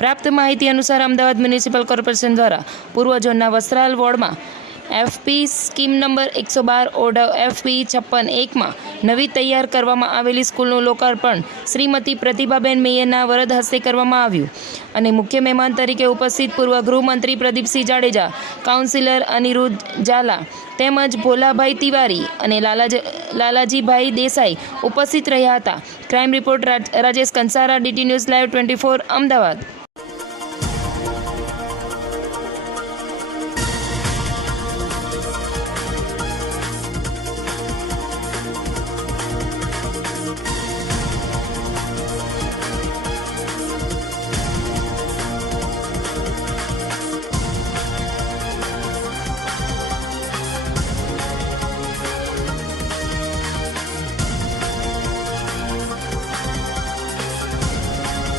પ્રાપ્ત માહિતી અનુસાર અમદાવાદ મ્યુનિસિપલ કોર્પોરેશન દ્વારા પૂર્વ ઝોનના વસ્ત્રાલ વોર્ડમાં FP scheme number 112 order FP 56-1માં નવી તૈયાર કરવામાં આવેલી સ્કૂલનું લોકાર્પણ શ્રીમતી પ્રતિભાબેન મેયરના વરદ હસ્તે કરવામાં આવ્યું અને મુખ્ય મહેમાન તરીકે ઉપસ્થિત પૂર્વ ગૃહમંત્રી પ્રદીપસિંહ જાડેજા, કાઉન્સિલર અનિરુદ્ધ ઝાલા તેમજ ભોલાભાઈ તિવારી અને લાલાજીભાઈ દેસાઈ ઉપસ્થિત રહ્યા હતા. Crime report Rajesh Kansara, DT news live 24 Ahmedabad.